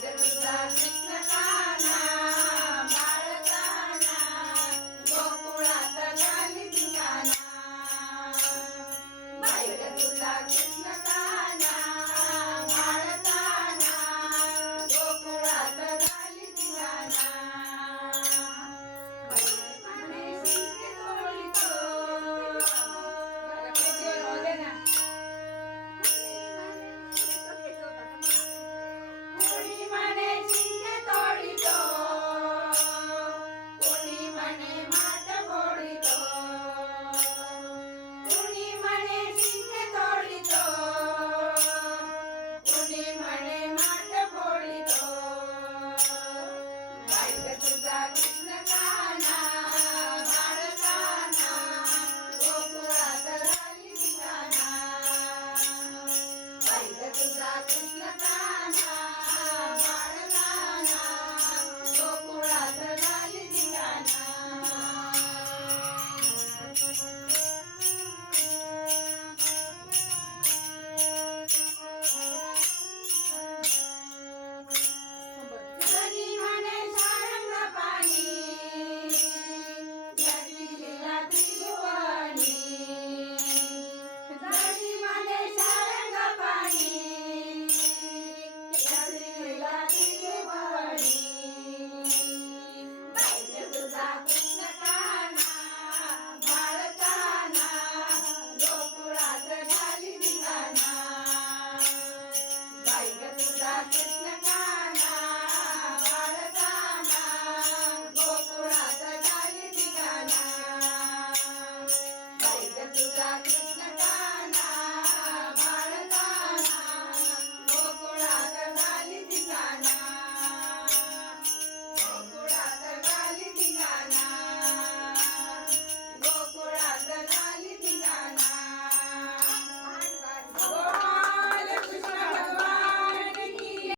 Krishna Krishna Sagunaga.